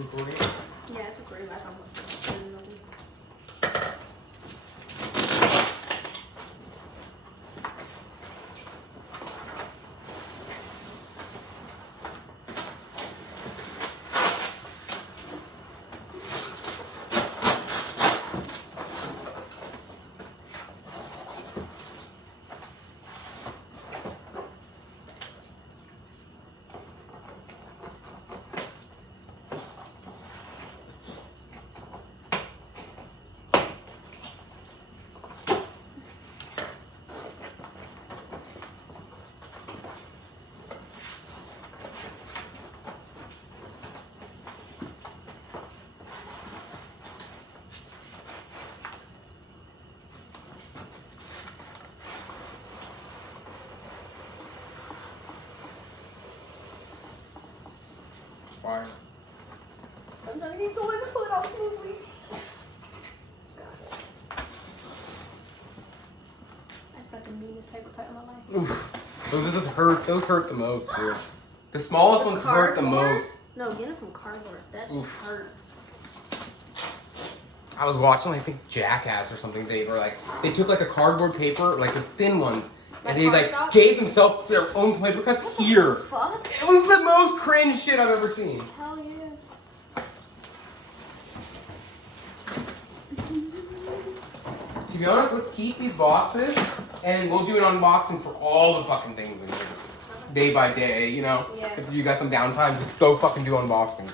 You recording? Yeah, it's recording. I thought Fire. sometimes you need to go in and pull it out smoothly. That's like the meanest paper cut in my life. Oof. Those hurt the most, dude. The smallest ones hurt the most. No, get it from cardboard. That hurt. I was watching, I think, Jackass or something. They took like a cardboard paper, like the thin ones, Like and they cardstock? gave themselves their own paper cuts here. Fuck. It was the most cringe shit I've ever seen. Hell yeah. To be honest, let's keep these boxes, and we'll do an unboxing for all the fucking things in here. Day by day, you know? Yeah. If you got some downtime, just go fucking do unboxings.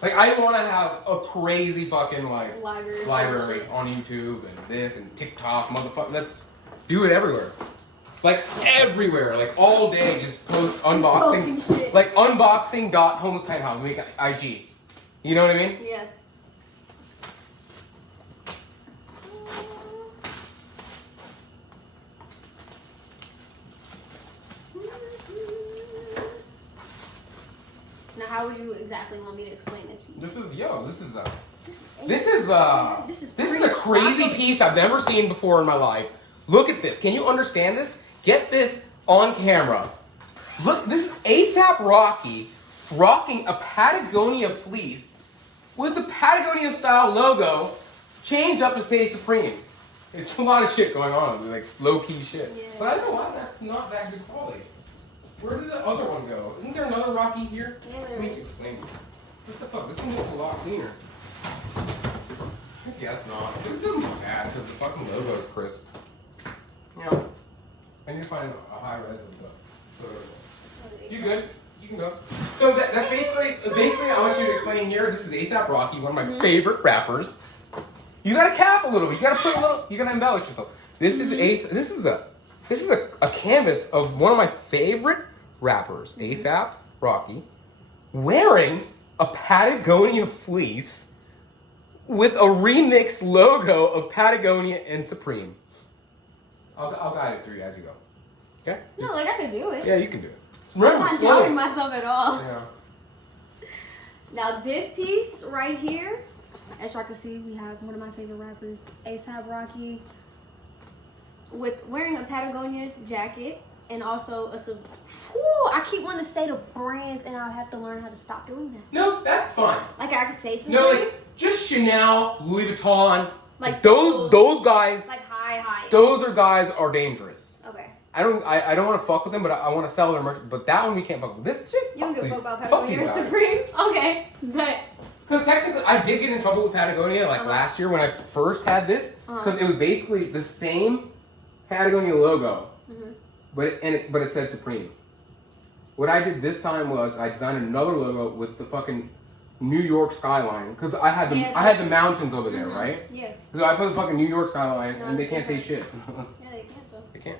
Like, I want to have a crazy fucking, like, library on YouTube and this and TikTok, motherfucker. Let's do it everywhere. Like, everywhere. Like, all day, just post unboxing. Posting shit. Like, unboxing.homeless penthouse. Make an IG. You know what I mean? Yeah. Now, how would you exactly want me to explain this piece? This is a pretty crazy awesome. piece I've never seen before in my life. Look at this. Can you understand this? Get this on camera. Look, this is ASAP Rocky rocking a Patagonia fleece with the Patagonia style logo changed up to say Supreme. It's a lot of shit going on, like low key shit. Yeah. But I don't know why that's not that good quality. Where did the other one go? Isn't there another Rocky here? Yeah, there Let me is. explain. What the fuck? This one looks a lot cleaner. I guess not. It doesn't look bad because the fucking logo is crisp. You know, I need to find a high res of the photo. You good? You can go. So that's basically I want you to explain here. This is ASAP Rocky, one of my favorite rappers. You gotta cap a little. You gotta put a little. You gotta embellish yourself. This is a canvas of one of my favorite rappers, ASAP Rocky, wearing a Patagonia fleece with a remix logo of Patagonia and Supreme. I'll guide it through you as you go. Okay? No, like I could do it. Yeah, you can do it. I'm Remember, not slowly. doubting myself at all. Yeah. Now this piece right here, as y'all can see, we have one of my favorite rappers, ASAP Rocky, with wearing a Patagonia jacket and also I keep wanting to say the brands and I'll have to learn how to stop doing that. No, that's fine. Like I could say something. No, like just Chanel, Louis Vuitton. Like those guys. Like high. Those guys are dangerous. Okay. I don't want to fuck with them, but I want to sell their merch. But that one we can't fuck with. This shit. You don't give a fuck about fuck Patagonia these or guys. Supreme? Okay. But Because technically, I did get in trouble with Patagonia last year when I first had this, because it was basically the same Patagonia logo, but it said Supreme. What I did this time was I designed another logo with the fucking New York skyline, because I had the mountains over there, right? yeah. So I put the fucking New York skyline, No, and they it's can't say different. shit. Yeah, they can't though. They can't.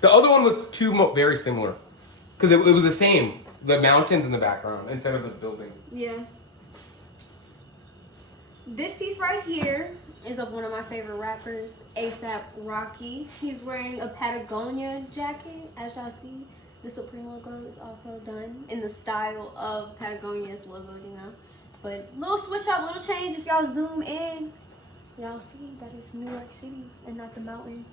The other one was very similar, because it was the same, the mountains in the background instead of the building. Yeah. This piece right here is of one of my favorite rappers, ASAP Rocky. He's wearing a Patagonia jacket, as y'all see. The Supreme logo is also done in the style of Patagonia's logo, you know. But little switch up, little change. If y'all zoom in, y'all see that it's New York City and not the mountains.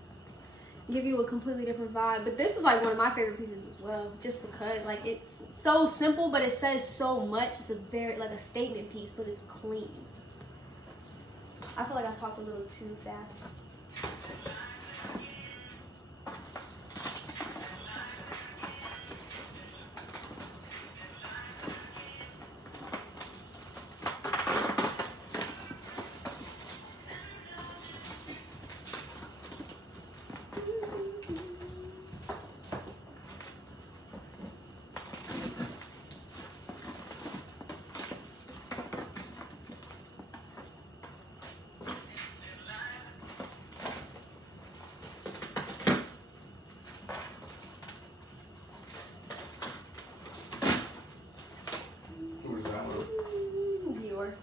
give you a completely different vibe. But this is like one of my favorite pieces as well, just because like it's so simple, but it says so much. It's a very like a statement piece, but it's clean. I feel like I talked a little too fast.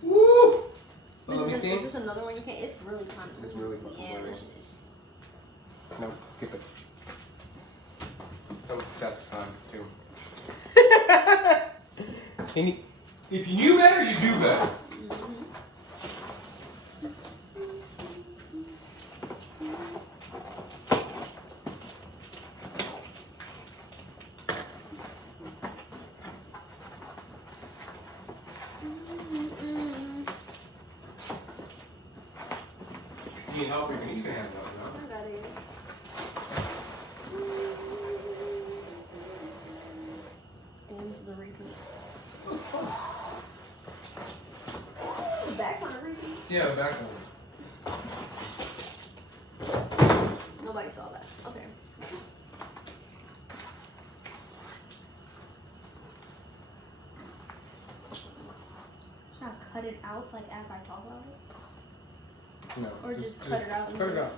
Woo! Let me see. Is this another one you can't? It's really kind of. It's really fucking yeah, blurry. this shit is. No, skip it. So it's Seth's time too. If you knew better, you do better. You need help? You can have that. No? I got it. And this is a repeat. The back's on a repeat. Yeah, the back one. Nobody saw that. Okay. Should I cut it out like as I talk about it? No. Or just cut it out? Cut it out.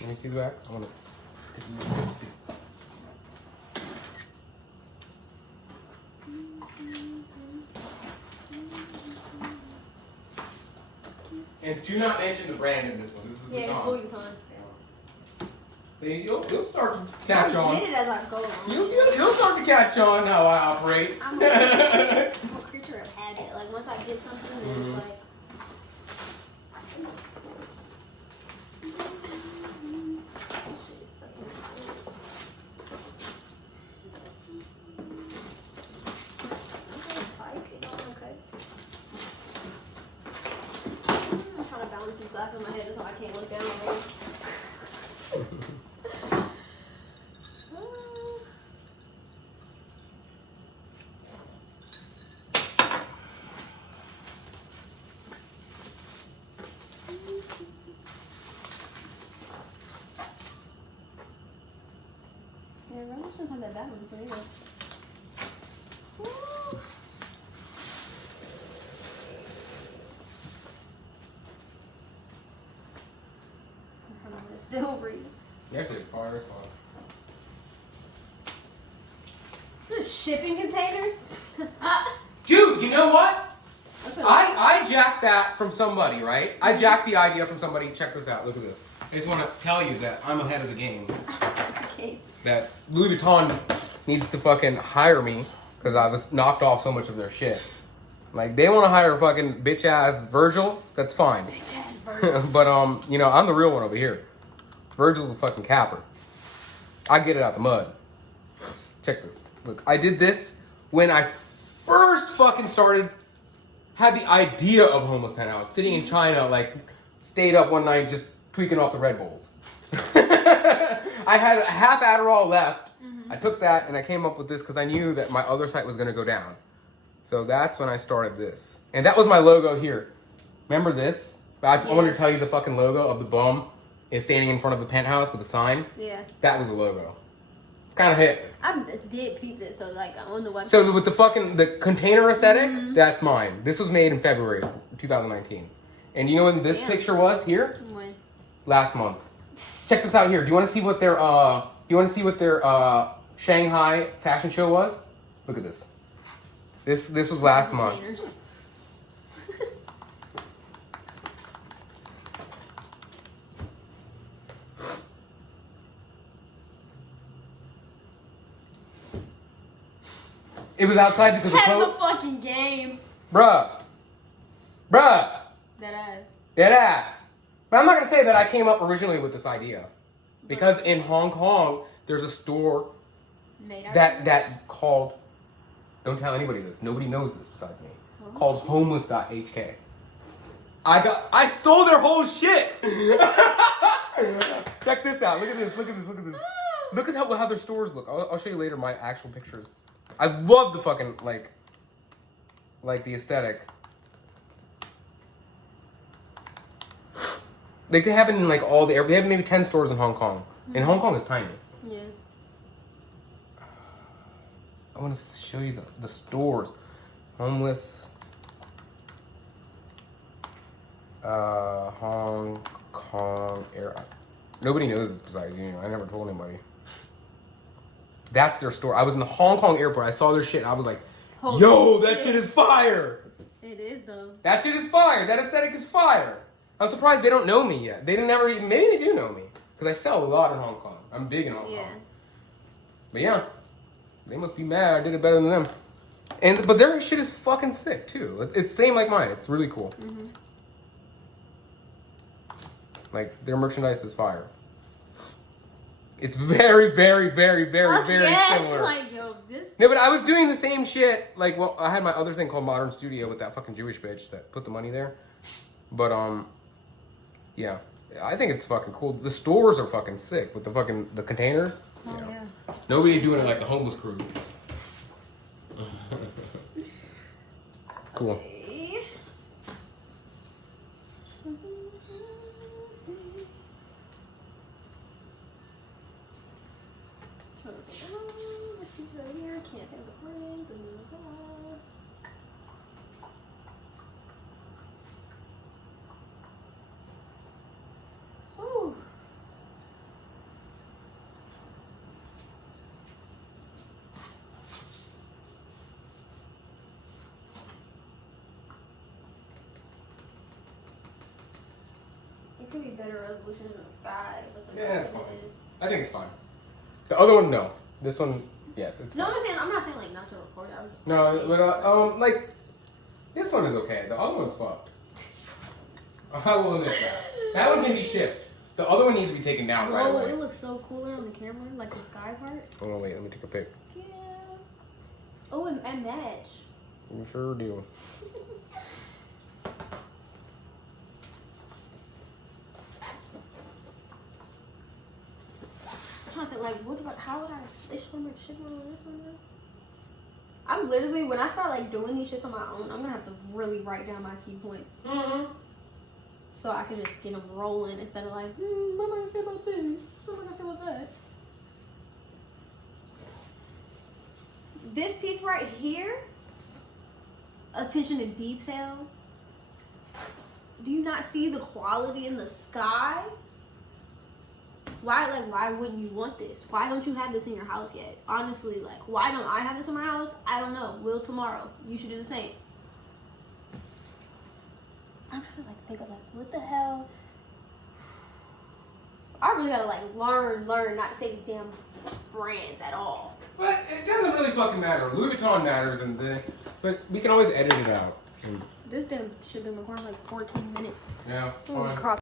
Let me see the back. I want to. And do not mention the brand in this one. This is Yeah, it's Vuitton. Louis Vuitton. You'll start to catch I'll on. get it as I go along. You'll start to catch on how I operate. I'm a creature of habit. Like once I get something, then it's like. Shit is fucking good. Okay, psych. It's all okay. I'm trying to balance these glasses in my head so I can't look down on them. Yeah, relish doesn't have that bad one, so either. I'm gonna still breathe. You actually fire this one. This is shipping containers? Dude, you know what? That's what I jacked that from somebody, right? I jacked the idea from somebody. Check this out. Look at this. I just want to tell you that I'm ahead of the game. Okay. That Louis Vuitton needs to fucking hire me because I was knocked off so much of their shit. Like, they want to hire a fucking bitch ass Virgil. That's fine. Bitch ass Virgil. But you know, I'm the real one over here. Virgil's a fucking capper. I get it out the mud. Check this. Look, I did this when I first fucking started. Had the idea of Homeless Penthouse. Sitting in China, like, stayed up one night just tweaking off the Red Bulls. I had a half Adderall left. I took that and I came up with this because I knew that my other site was going to go down. So that's when I started this. And that was my logo here. Remember this? I wanted to tell you the fucking logo of the bum is standing in front of the penthouse with a sign. Yeah. That was the logo. It's kind of hit. I did peep it, so like on the website. So with the container aesthetic, that's mine. This was made in February 2019. And you know when this picture was here? When? Last month. Check this out here. Do you want to see what their Shanghai fashion show was? Look at this. This was last month. Containers. It was outside because of Head of COVID. the fucking game. Bruh. That ass. Dead ass. But I'm not gonna say that I came up originally with this idea. Because in Hong Kong, there's a store that called, don't tell anybody this, nobody knows this besides me, called homeless.hk. I stole their whole shit! Check this out, look at this. Look at how their stores look. I'll show you later my actual pictures. I love the fucking, like the aesthetic. Like they have it in like all the they have maybe 10 stores in Hong Kong. And Hong Kong is tiny. Yeah. I want to show you the stores. Homeless. Hong Kong Air. Nobody knows this besides you. I never told anybody. That's their store. I was in the Hong Kong airport. I saw their shit. And I was like, holy yo, shit. that shit is fire. It is though. That shit is fire. That aesthetic is fire. I'm surprised they don't know me yet. They never even, maybe they do know me. Because I sell a lot in Hong Kong. I'm big in Hong Kong. But yeah, they must be mad I did it better than them. But their shit is fucking sick too. It's same like mine. It's really cool. Mm-hmm. Like their merchandise is fire. It's very, very, very, very, very similar. Like, yo, this. No, but I was doing the same shit. Like, well, I had my other thing called Modern Studio with that fucking Jewish bitch that put the money there. But yeah, I think it's fucking cool. The stores are fucking sick with the containers. Oh yeah. Nobody doing it like the homeless crew. Cool. Okay. This piece right here, can't say the print. Ooh. It could be better resolution in the sky, but the Yeah, it's rest of fine. it is. I think it's fine. The other one, no. This one, yes, it's No, fine. I'm not saying like not to record it. I was just No, but like this one is okay. The other one's fucked. I will admit that. That one can be shipped. The other one needs to be taken down right Whoa, away. it looks so cooler on the camera, like the sky part. Oh wait, let me take a pic. Yeah. Oh, and match. You sure do. I'm trying to think, like, what about, how would I stitch so much shit on this one now? I'm literally, when I start like doing these shits on my own, I'm gonna have to really write down my key points. Mm-hmm. So I can just get them rolling instead of like, what am I gonna say about this? What am I gonna say about that? This piece right here, attention to detail. Do you not see the quality in the sky? Why wouldn't you want this? Why don't you have this in your house yet? Honestly, like, why don't I have this in my house? I don't know. Will tomorrow. You should do the same. I'm trying to like think of like, what the hell? I really gotta like learn not to say these damn brands at all. But it doesn't really fucking matter. Louis Vuitton matters, and but we can always edit it out. This damn should have been recording like 14 minutes. Yeah, Holy fine. crap.